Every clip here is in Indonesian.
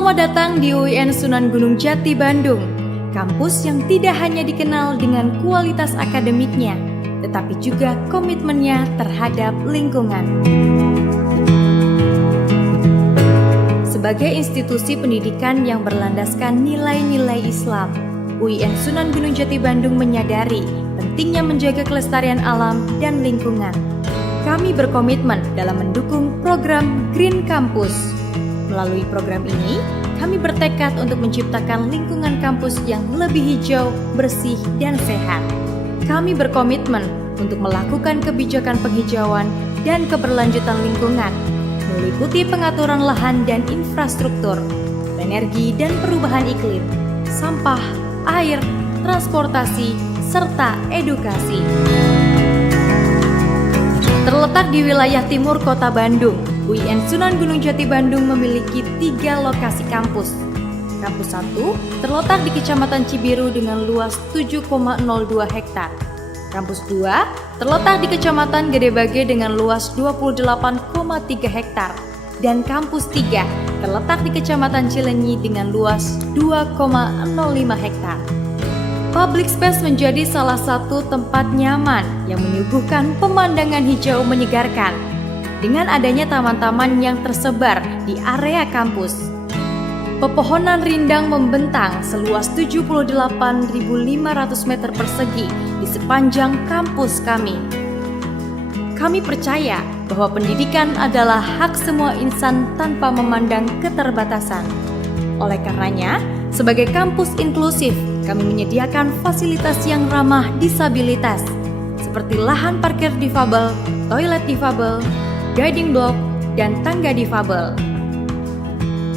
Selamat datang di UIN Sunan Gunung Jati Bandung, kampus yang tidak hanya dikenal dengan kualitas akademiknya, tetapi juga komitmennya terhadap lingkungan. Sebagai institusi pendidikan yang berlandaskan nilai-nilai Islam, UIN Sunan Gunung Jati Bandung menyadari pentingnya menjaga kelestarian alam dan lingkungan. Kami berkomitmen dalam mendukung program Green Campus. Melalui program ini, kami bertekad untuk menciptakan lingkungan kampus yang lebih hijau, bersih, dan sehat. Kami berkomitmen untuk melakukan kebijakan penghijauan dan keberlanjutan lingkungan, meliputi pengaturan lahan dan infrastruktur, energi dan perubahan iklim, sampah, air, transportasi, serta edukasi. Terletak di wilayah timur kota Bandung, UIN Sunan Gunung Jati Bandung memiliki 3 lokasi kampus. Kampus 1 terletak di Kecamatan Cibiru dengan luas 7,02 hektar. Kampus 2 terletak di Kecamatan Gedebage dengan luas 28,3 hektar. Dan Kampus 3 terletak di Kecamatan Cilenyi dengan luas 2,05 hektar. Public space menjadi salah satu tempat nyaman yang menyuguhkan pemandangan hijau menyegarkan dengan adanya taman-taman yang tersebar di area kampus. Pepohonan rindang membentang seluas 78.500 meter persegi di sepanjang kampus kami. Kami percaya bahwa pendidikan adalah hak semua insan tanpa memandang keterbatasan. Oleh karenanya, sebagai kampus inklusif, kami menyediakan fasilitas yang ramah disabilitas, seperti lahan parkir difabel, toilet difabel, guiding block, dan tangga difabel.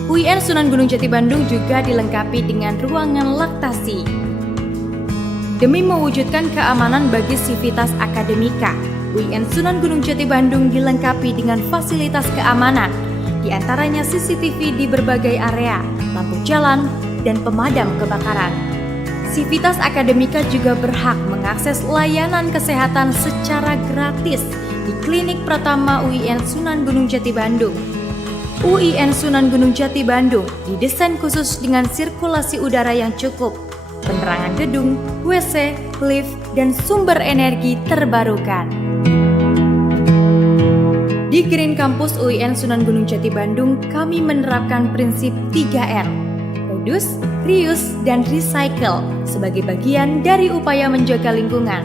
UIN Sunan Gunung Jati Bandung juga dilengkapi dengan ruangan laktasi. Demi mewujudkan keamanan bagi sivitas akademika, UIN Sunan Gunung Jati Bandung dilengkapi dengan fasilitas keamanan, di antaranya CCTV di berbagai area, lampu jalan, dan pemadam kebakaran. Sivitas akademika juga berhak mengakses layanan kesehatan secara gratis di Klinik Pratama UIN Sunan Gunung Jati Bandung. UIN Sunan Gunung Jati Bandung didesain khusus dengan sirkulasi udara yang cukup, penerangan gedung, WC, lift, dan sumber energi terbarukan. Di Green Campus UIN Sunan Gunung Jati Bandung, kami menerapkan prinsip 3R, reduce, reuse, dan recycle sebagai bagian dari upaya menjaga lingkungan.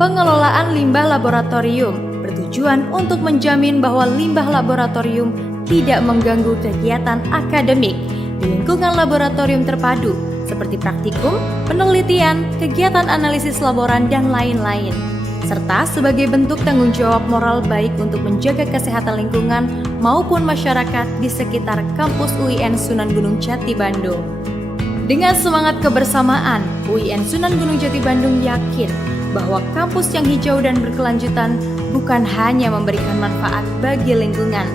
Pengelolaan limbah laboratorium bertujuan untuk menjamin bahwa limbah laboratorium tidak mengganggu kegiatan akademik di lingkungan laboratorium terpadu seperti praktikum, penelitian, kegiatan analisis laboran, dan lain-lain, serta sebagai bentuk tanggung jawab moral baik untuk menjaga kesehatan lingkungan maupun masyarakat di sekitar kampus UIN Sunan Gunung Jati Bandung. Dengan semangat kebersamaan, UIN Sunan Gunung Jati Bandung yakin bahwa kampus yang hijau dan berkelanjutan bukan hanya memberikan manfaat bagi lingkungan,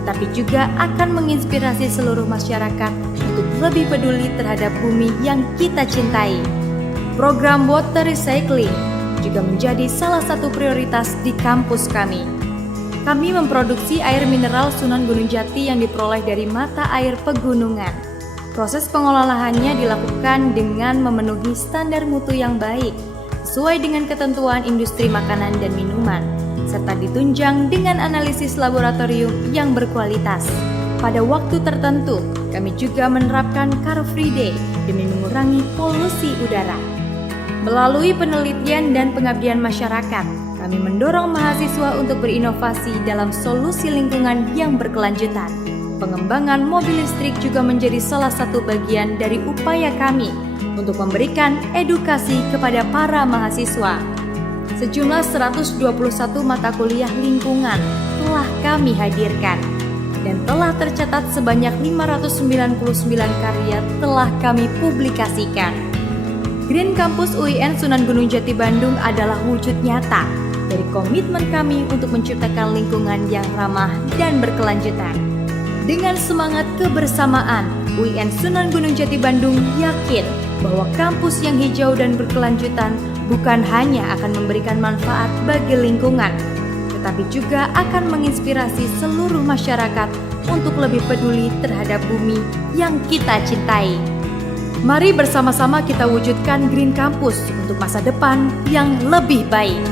tetapi juga akan menginspirasi seluruh masyarakat untuk lebih peduli terhadap bumi yang kita cintai. Program water recycling juga menjadi salah satu prioritas di kampus kami. Kami memproduksi air mineral Sunan Gunung Jati yang diperoleh dari mata air pegunungan. Proses pengolahannya dilakukan dengan memenuhi standar mutu yang baik, sesuai dengan ketentuan industri makanan dan minuman, serta ditunjang dengan analisis laboratorium yang berkualitas. Pada waktu tertentu, kami juga menerapkan Car Free Day demi mengurangi polusi udara. Melalui penelitian dan pengabdian masyarakat, kami mendorong mahasiswa untuk berinovasi dalam solusi lingkungan yang berkelanjutan. Pengembangan mobil listrik juga menjadi salah satu bagian dari upaya kami untuk memberikan edukasi kepada para mahasiswa. Sejumlah 121 mata kuliah lingkungan telah kami hadirkan dan telah tercatat sebanyak 599 karya telah kami publikasikan. Green Campus UIN Sunan Gunung Jati Bandung adalah wujud nyata dari komitmen kami untuk menciptakan lingkungan yang ramah dan berkelanjutan. Dengan semangat kebersamaan, UIN Sunan Gunung Jati Bandung yakin bahwa kampus yang hijau dan berkelanjutan bukan hanya akan memberikan manfaat bagi lingkungan, tetapi juga akan menginspirasi seluruh masyarakat untuk lebih peduli terhadap bumi yang kita cintai. Mari bersama-sama kita wujudkan Green Campus untuk masa depan yang lebih baik.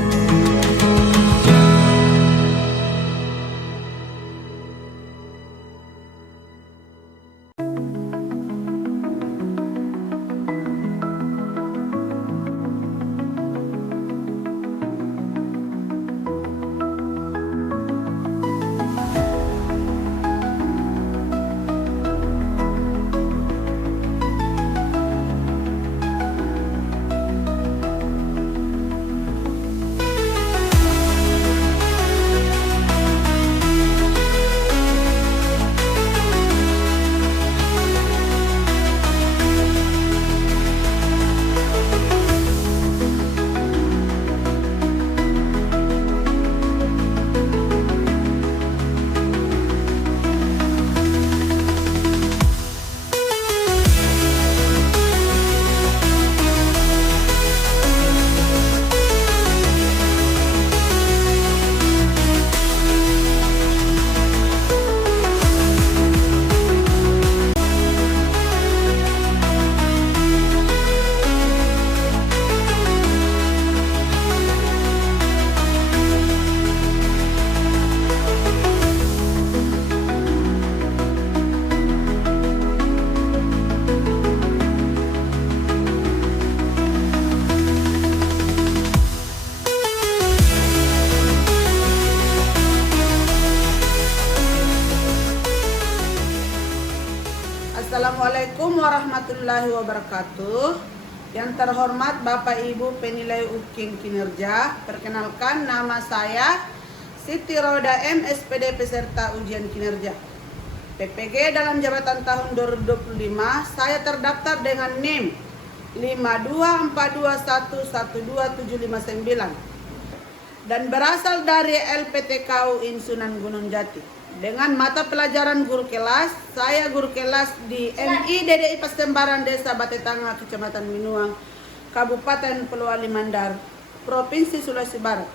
Assalamualaikum warahmatullahi wabarakatuh. Yang terhormat Bapak Ibu penilai UKIN kinerja, perkenalkan nama saya Siti Roda M, SPD peserta ujian kinerja PPG dalam jabatan tahun 2025. Saya terdaftar dengan NIM 524211279 dan berasal dari LPTK UIN Sunan Gunung Jati. Dengan mata pelajaran guru kelas, saya guru kelas di MI DDI Pastembaran Desa Batetanga, Kecamatan Minuang, Kabupaten Polewali Mandar, Provinsi Sulawesi Barat.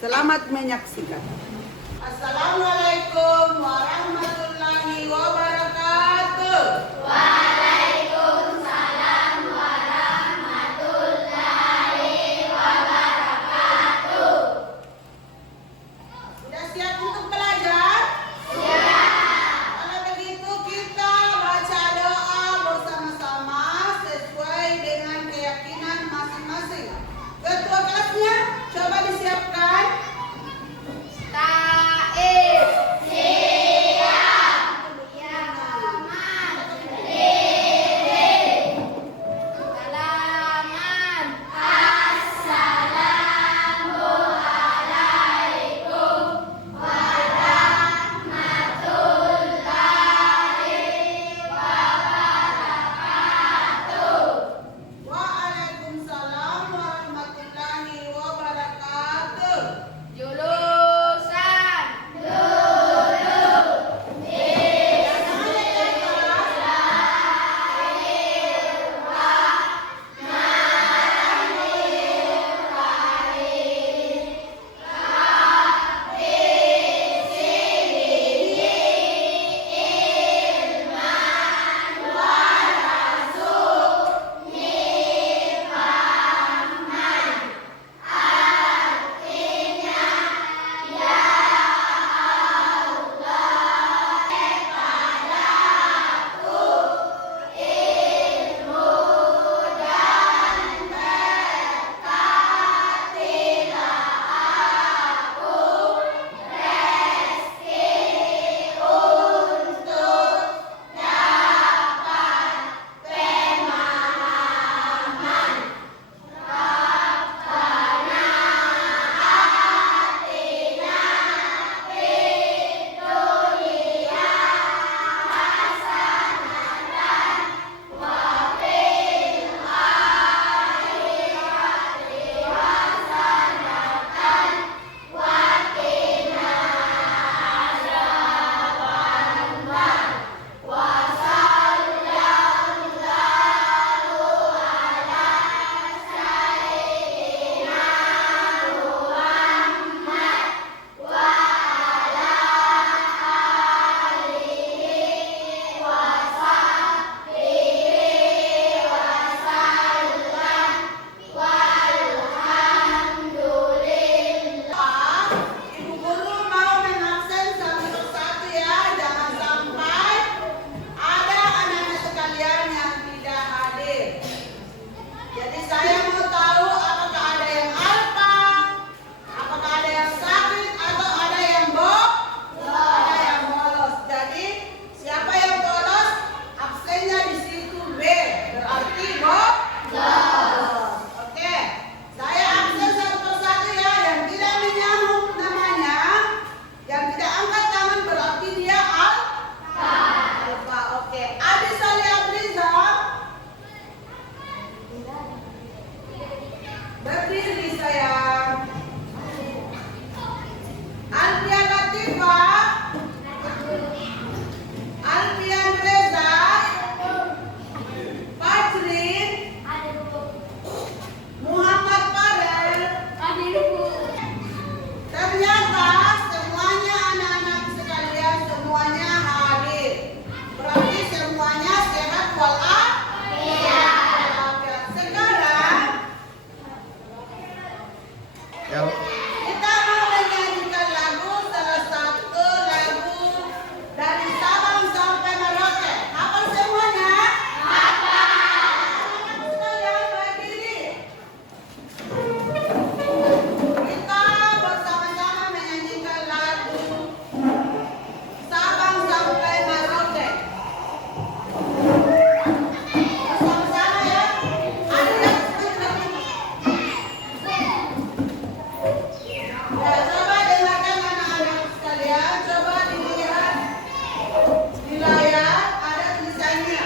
Selamat menyaksikan. Assalamualaikum warahmatullahi wabarakatuh. Waalaikumsalam warahmatullahi wabarakatuh. Sudah siap untuk belajar? Siap. Kalau begitu kita baca doa bersama-sama sesuai dengan keyakinan masing-masing. Ketua kelasnya coba disiapkan. Taib siap. Ya, Mas. berdiri sayang. Alfian Latifah, Alfian Reza, Fajrin, Muhammad Farel. Ternyata semuanya anak-anak sekalian semuanya hadir. Berarti semuanya sehat walafiat. Sekarang kita mau menyanyikan lagu, salah satu lagu dari Sabang sampai Merauke. Hafal semuanya? Hafal. Sekalian berdiri. Kita bersama-sama menyanyikan lagu Sabang sampai Merauke. Bersama-sama ya. Ayo ya, coba dengarkan anak-anak sekalian. Coba dilihat di layar ada tulisannya.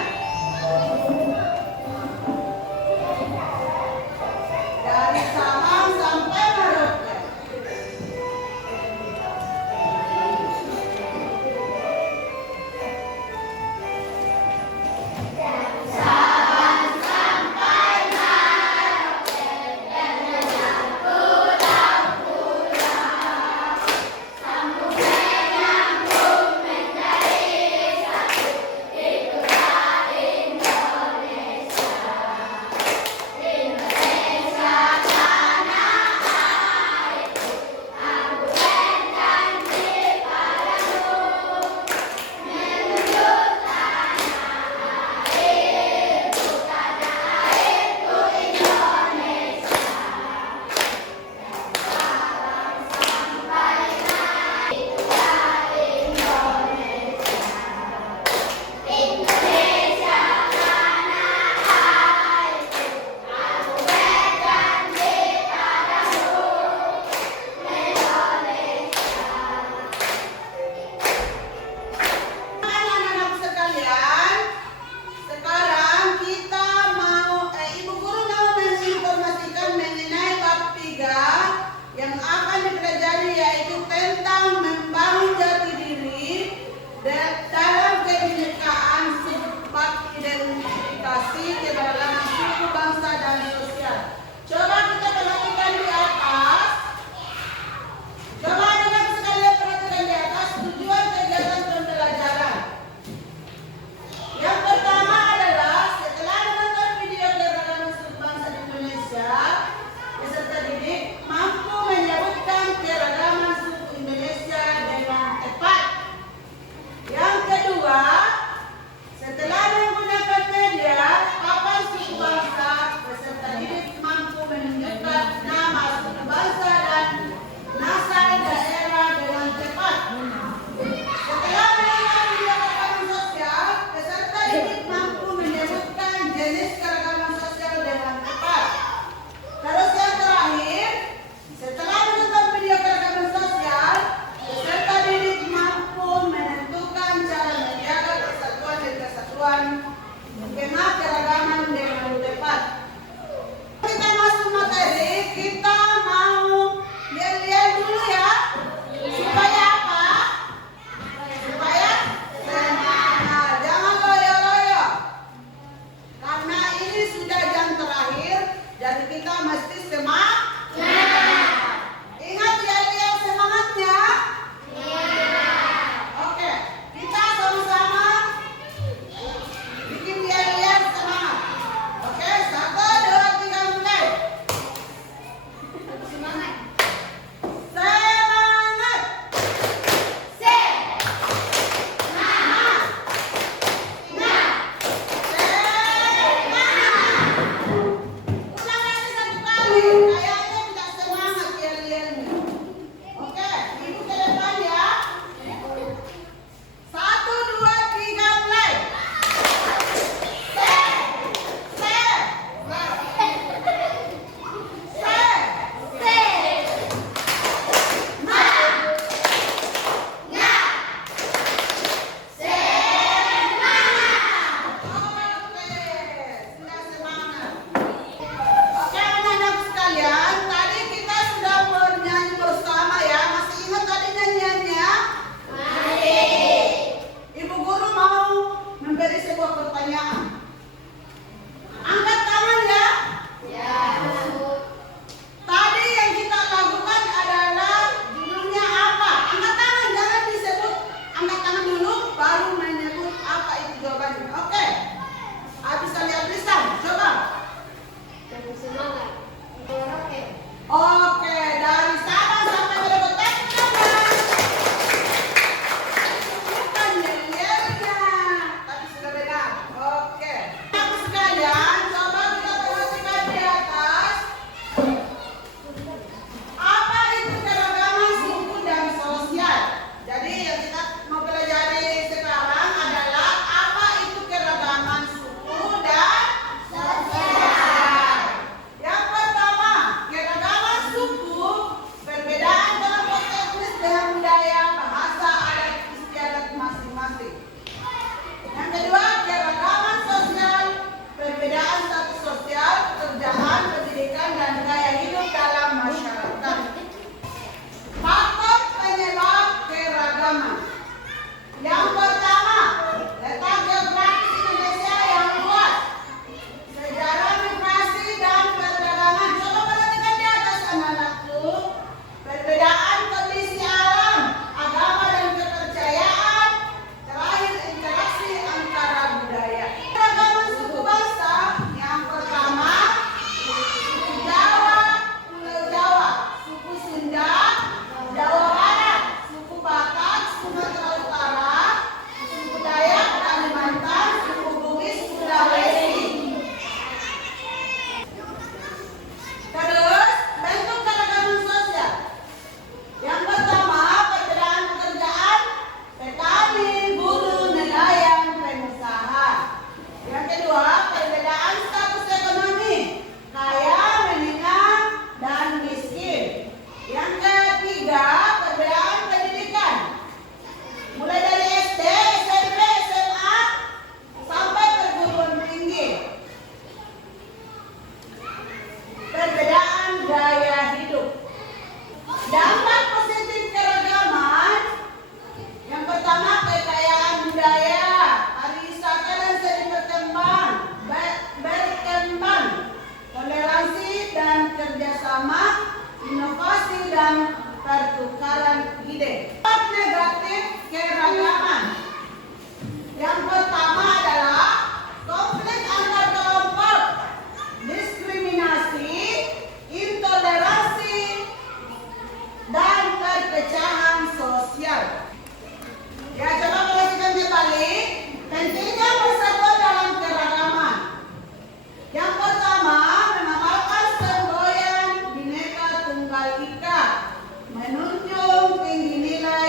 Dari Sabang sampai Merauke. Anak-anak sekalian, sekarang kita Ibu Guru mau menginformasikan mengenai bab 3 yang akan dipelajari, yaitu tentang membangun jati diri dalam kebinekaan, bab identifikasi keberagaman suku, bangsa, dan sosial. Coba kita perhatikan di atas. Coba anak sekalian perhatikan di atas tujuan kegiatan pembelajaran. Yang pertama adalah setelah menonton video keberagaman suku bangsa di Indonesia, peserta didik mampu menyebutkan keragaman suku Indonesia dengan tepat. Yang kedua, setelah menggunakan media papan suku bangsa, peserta didik mampu menunjukkan nama suku bangsa dan asal daerah dengan tepat. Setelah melihat video keragaman sosial, peserta didik mampu menyebutkan jenis keragaman sosial dengan tepat. Terus yang terakhir, setelah menonton video keragaman sosial, peserta didik mampu menentukan cara menjaga persatuan dan kesatuan dengan keragaman dengan tepat. Kita masuk materi, kita mau lihat dulu ya. Supaya apa? Supaya semangat. Jangan loyo-loyo. Karena ini sudah jam terakhir, jadi kita mesti semangat. Ingat ya semangatnya. Oke, kita sama-sama bikin dia semangat. Oke, 1, 2, 3, mulai. Semangat. Ulang lagi 1 kali. Semangat. Roket. Oke, dari Sabang sampai Merauke tangan. Bukan yel-yelnya, tapi sudah benar. Oke. Kamu sekalian, coba kita perhatikan di atas. Apa itu keragaman suku dan sosial? Jadi yang kita mau pelajari sekarang adalah apa itu keragaman suku dan sosial. Yang pertama, keragaman suku, perbedaan kelompok etnis dengan budaya, bahasa, adat istiadat masing-masing. Yang kedua, keragaman sosial, perbedaan status sosial, kerjaan, pendidikan, dan gaya hidup dalam masyarakat. Faktor penyebab keragaman. Yang pertama, letak geografis Indonesia yang luas, sejarah migrasi dan perdagangan. Coba perhatikan di atas anak-anakku. Perbedaan kondisi alam, agama dan kepercayaan. Terakhir, interaksi antara budaya. Keragaman suku bangsa. Yang pertama, suku Jawa, Pulau Jawa, suku Sunda, Jawa Barat, suku Batak, Sumatera Utara, suku Dayak, Kalimantan, suku Bugis, Sulawesi. Terus, bentuk keragaman sosial. Yang pertama, perbedaan pekerjaan, petani, buruh, nelayan, pengusaha. Yang kedua, perbedaan status ekonomi, kaya, menengah, dan miskin. Yang ketiga, perbedaan pendidikan, mulai dari SD, SMP, SMA, sampai perguruan tinggi. Perbedaan gaya hidup. Dampak positif keragaman. Yang pertama, kekayaan budaya, pariwisata dan seni berkembang, toleransi dan kerjasama, inovasi dan pertukaran ide. Dampak negatif keragaman. Yang pertama adalah konflik antar kelompok, diskriminasi, intoleransi, dan perpecahan sosial. Ya, coba perhatikan kembali pentingnya persatuan dalam keragaman. Yang pertama, mengamalkan semboyan Bhinneka Tunggal Ika, menunjung tinggi nilai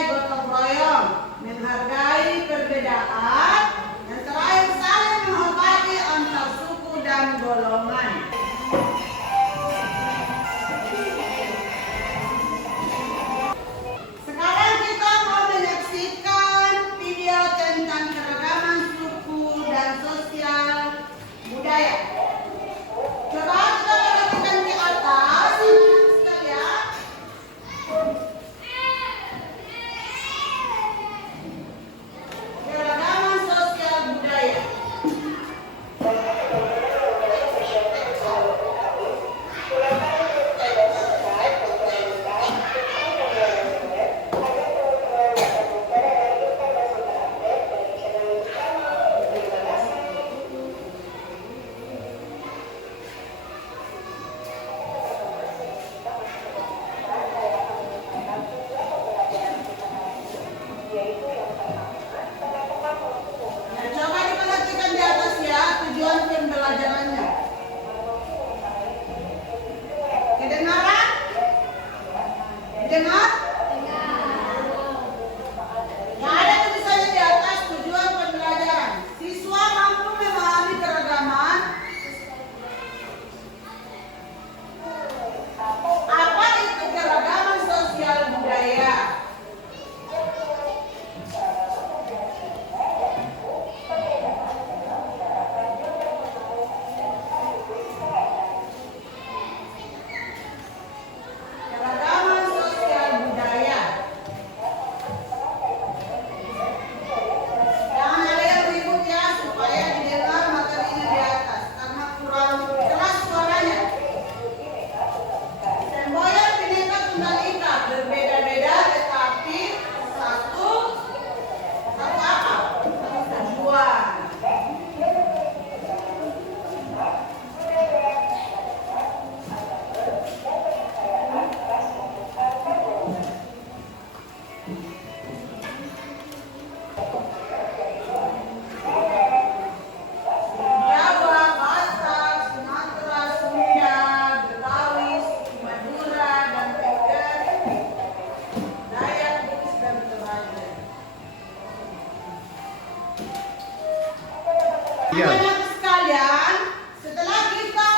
Anak-anak sekalian, setelah kita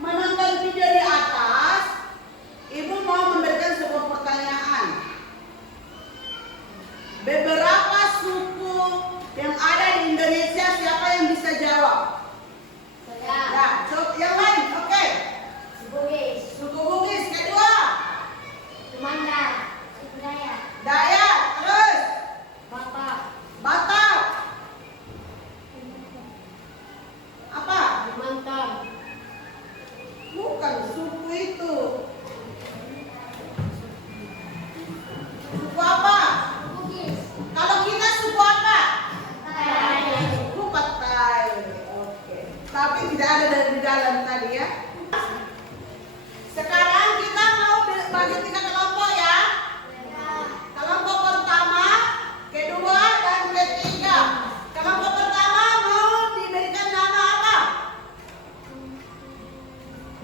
menonton video di atas, Ibu mau memberikan sebuah pertanyaan. Beberapa suku yang ada di Indonesia, siapa yang bisa jawab? Ya, yang lain, oke. Suku Bugis, kedua. Dayak, terus. Batak. Apa? Bukan suku itu. Suku apa? Kalau kita suku apa? Suku Patai. Oke. Tapi tidak ada di dalam tadi ya. Sekarang kita mau bagi 3 kelompok ya. Kelompok pertama, kedua, dan ketiga. Kelompok pertama mau diberikan nama apa?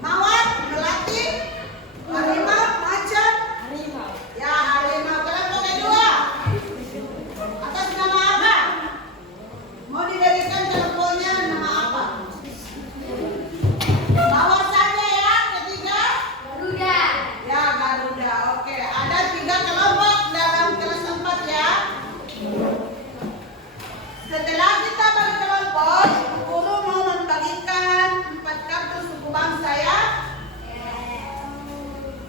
Mawar, melati, harimau, macan. Ya, harimau. Kelompok kedua, atas nama apa? Mau diberikan kelompoknya nama apa? Mawar saja ya. Ketiga, ya Garuda. Oke, ada 3 kelompok dalam kelas 4 ya. Setelah kita bagi kelompok, Ibu Guru mau membagikan 4 kartu suku bangsa ya.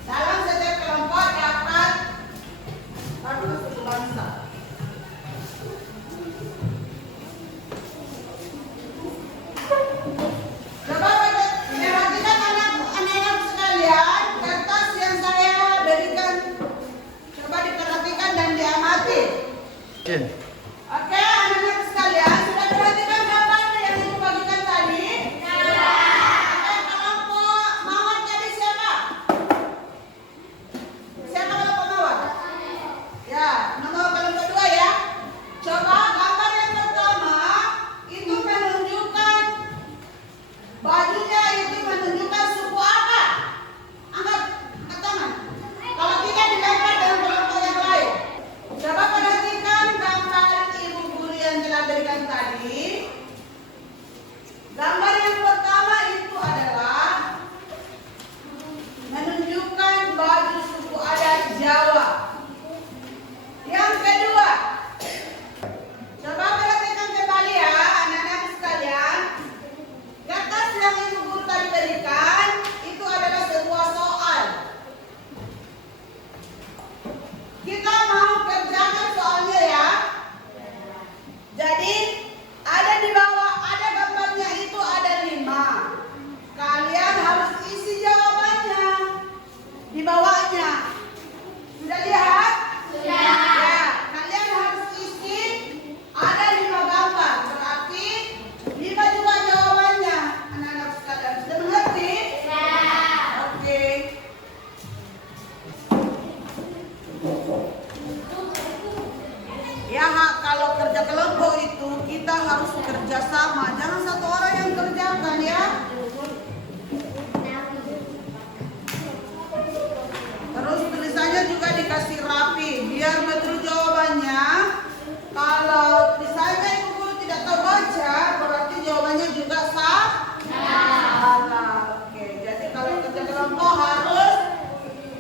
Dalam setiap kelompok dapat kartu suku bangsa. Coba perhatikan anak-anak sekalian, kertas yang saya berikan. Coba diperhatikan dan diamati. Oke, anak-anak sekalian, sudah perhatikan gambar yang Ibu bagikan tadi? Oke, kelompok mawar tadi siapa? Siapa kelompok mawar? Ya, nomor kelompok kedua ya. Coba gambar yang pertama itu menunjukkan bajunya, itu menunjukkan suku apa? Angkat tangan. Kalau tidak dilempar dengan kelompok yang lain. Coba perhatikan gambar Ibu Guru yang telah berikan tadi. Gambar yang pertama itu adalah menunjukkan baju suku adat Jawa. Yang kedua, coba perhatikan kembali ya anak-anak sekalian. Kertas yang Ibu Guru tadi berikan itu adalah sebuah soal. Kita mau kerjakan soalnya ya. Jadi ada di bawah, ada gambarnya itu ada 5. Kalian harus isi jawabannya di bawahnya. Sudah lihat? Ya, kalian harus isi, ada 5 gambar. Berarti 5 juga jawabannya. Anak-anak sekalian sudah mengerti? Oke. Ya, kalau kerja kelompok itu kita harus kerja sama. Jangan satu orang yang kerjakan ya. Terus tulisannya juga dikasih rapi biar betul jawabannya. Kalau misalnya Ibu Guru tidak tahu baca, berarti jawabannya juga salah. Oke, jadi kalau kerja kelompok harus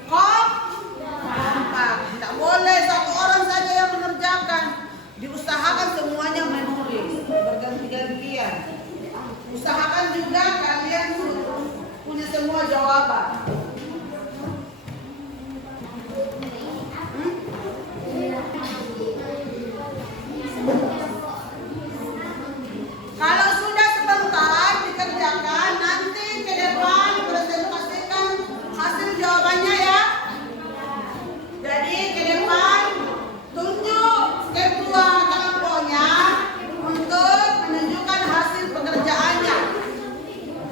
kompak. Tidak boleh satu orang saja yang mengerjakan. Diusahakan semuanya menulis berganti-gantian. Usahakan juga kalian punya semua jawaban. Kalau sudah sebentar dikerjakan, nanti ke depan presentasikan hasil jawabannya ya. Jadi ke depan tunjuk ketua kelompoknya untuk menunjukkan hasil pekerjaannya.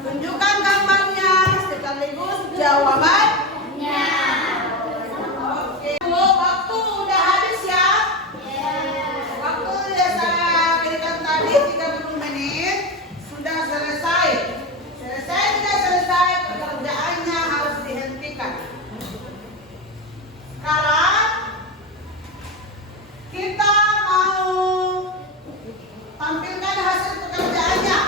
Tunjukkan gambarnya sekaligus jawabannya. Oke, waktu udah habis ya. Waktu yang saya berikan tadi 30 menit sudah selesai. Selesai tidak selesai, pekerjaannya harus dihentikan. Sekarang kita mau tampilkan hasil pekerjaannya.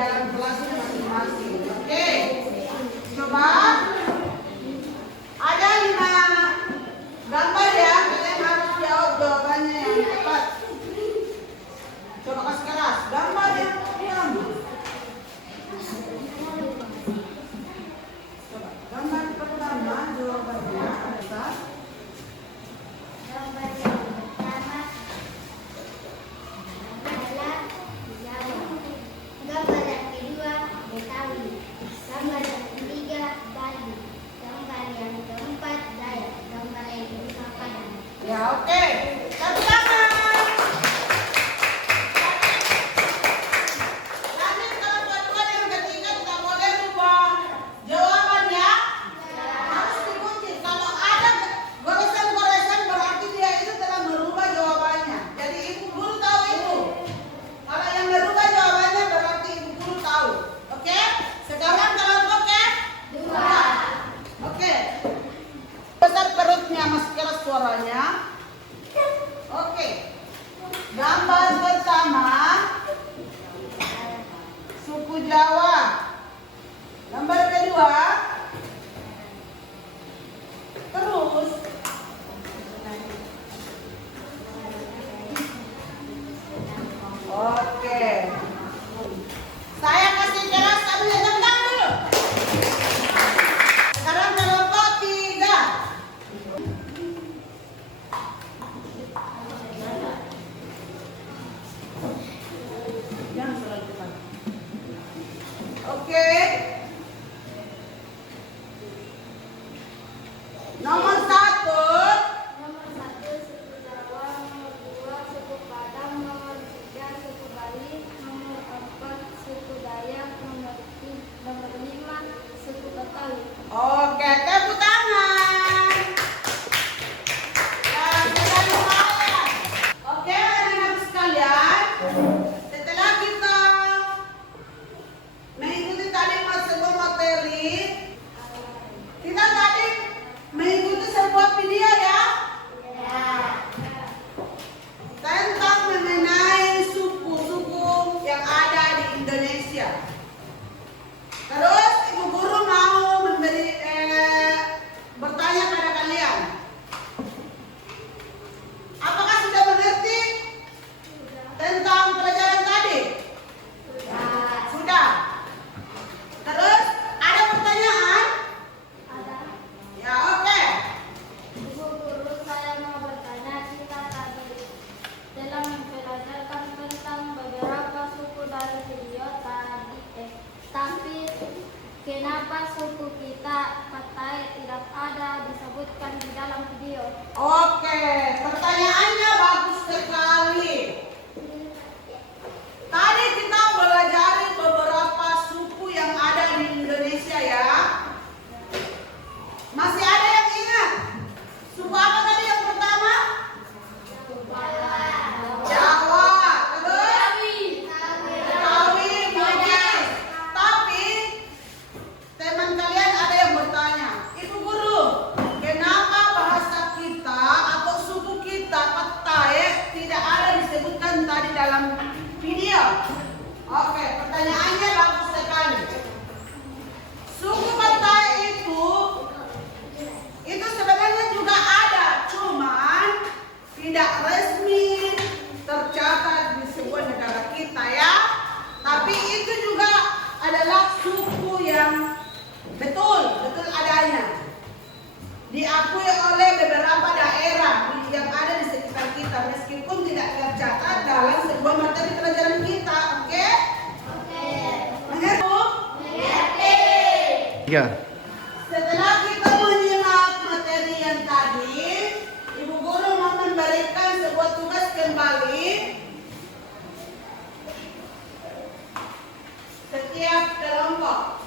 dalam kelasnya masing-masing. Oke, coba ada 5 gambar ya, kalian harus jawab jawabannya yang tepat. Coba kasih keras, gambar yang pertama. Coba, gambar pertama jawabannya adalah Gambar yang pertama adalah Jawa. Gambar yang kedua Betawi. Gambar yang ketiga Bali. Gambar yang keempat Dayak. Gambar yang kelima Padang. ya oke. Tepuk tangan. Nanti kalau buat yang ketiga kita boleh rubah jawabannya. Harus dikunci. Kalau ada goresan-goresan berarti dia itu telah merubah jawabannya. Jadi ibu guru tahu itu. Kalau yang merubah jawabannya berarti ibu guru tahu. Oke? Sekarang kelompoknya 2. Oke. Besar perutnya masih keras suaranya. Oke. Gambar pertama suku Jawa. Gambar kedua terus oke. Saya kasih keras kamu ya tentang dulu. Sekarang kelompok 3. Jangan selalu depan. Oke. Nomor 1. Nomor 1 suku Jawa. Nomor 2 suku Padang. Nomor 3 suku Bali. Nomor 4 suku Dayak. Nomor 5 suku Betawi. Oke, tepuk tangan. Dan sudah lumayan. Oke, anak-anak sekalian, setelah kita mengikuti tadi sebuah materi, kita tadi mengikuti sebuah video ya tentang mengenai suku-suku yang ada di Indonesia. Terus ibu guru mau bertanya pada kalian, apakah sudah mengerti tentang pelajaran tadi? Sudah. Terus ada pertanyaan? Ada. Ya oke. Ibu guru, saya mau bertanya, kita tadi telah mempelajari tentang beberapa suku dari video tadi. Tapi kenapa suku kita Patai tidak ada disebutkan di dalam video? Oke, pertanyaannya bagus sekali. Tadi kita belajar beberapa suku yang ada di Indonesia ya. Masih ada yang ingat? Suku apa tadi yang pertama? Jawa. Terus? Betawi, Bugis. Tapi teman kalian ada yang bertanya, Ibu Guru, kenapa bahasa kita atau suku kita Patai tidak ada disebutkan tadi dalam video? Oke, pertanyaannya bagus sekali. Suku Patai itu sebenarnya juga ada, cuman tidak resmi tercatat di sebuah negara kita ya. Tapi itu juga adalah suku yang betul adanya, diakui oleh beberapa daerah yang ada di sekitar kita meskipun tidak tercatat dalam sebuah materi pelajaran kita. Oke? Mengerti? Iya. Setelah kita menyimak materi yang tadi, Ibu Guru mau memberikan sebuah tugas kembali. Setiap kelompok.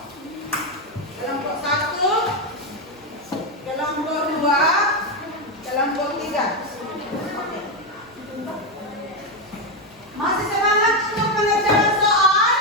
Kelompok 1, kelompok 2, kelompok 3. Oke. Masih semangat untuk mengerjakan soal?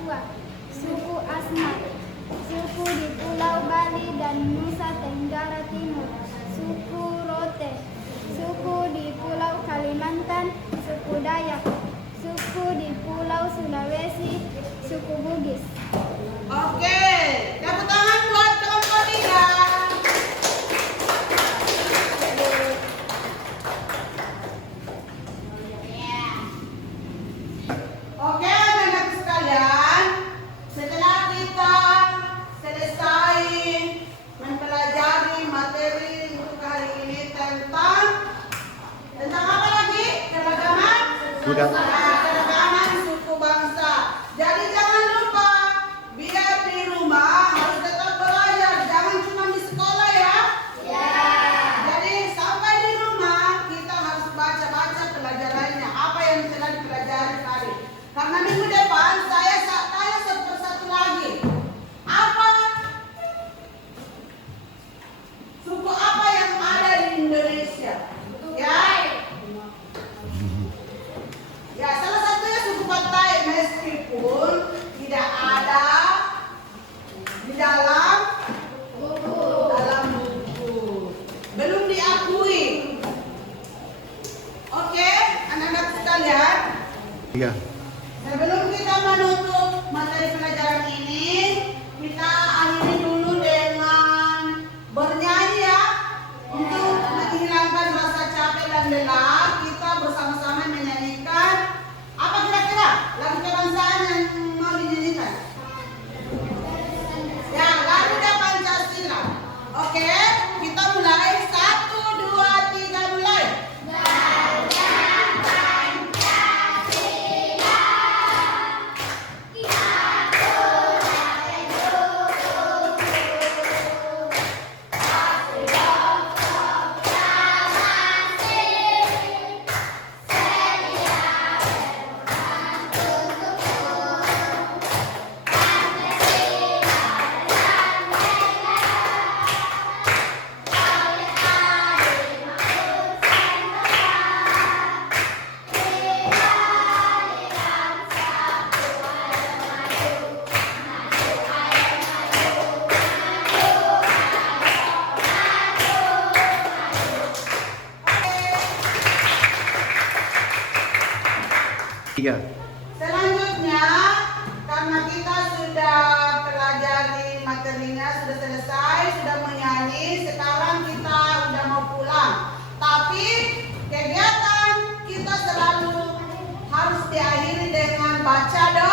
Papua, suku Asmat, suku di Pulau Bali dan Nusa Tenggara Timur, suku Rote, suku di Pulau Kalimantan, suku Dayak, suku di Pulau Sulawesi, suku Bugis. Oke, tepuk tangan buat kelompok 3. Oke, anak-anak sekalian, setelah kita selesai mempelajari materi untuk hari ini tentang apa lagi? Keragaman? Sudah. Keragaman suku bangsa. Jadi jangan lupa, biar di rumah harus tetap belajar, jangan cuma di sekolah ya. Jadi sampai di rumah kita harus baca-baca pelajarannya, apa yang telah dipelajari tadi. Karena minggu depan saya tanya satu persatu lagi. Apa suku apa yang ada di Indonesia? Ya. Ya, salah satunya suku Batak, meskipun tidak ada di dalam buku. Belum diakui. Oke, anak-anak sekalian, Iya. sebelum kita menutup materi pelajaran ini, kita akhiri dulu dengan bernyanyi ya. Untuk menghilangkan rasa capek dan lelah, kita bersama-sama menyanyikan apa kira-kira lagu kebangsaan yang mau dinyanyikan? Ya, Garuda Pancasila. Oke, kita mulai. 1, 2, 3, mulai. Iya. Selanjutnya, karena kita sudah pelajari materinya, sudah selesai, sudah menyanyi, sekarang kita udah mau pulang. Tapi kegiatan kita selalu harus diakhiri dengan baca doa.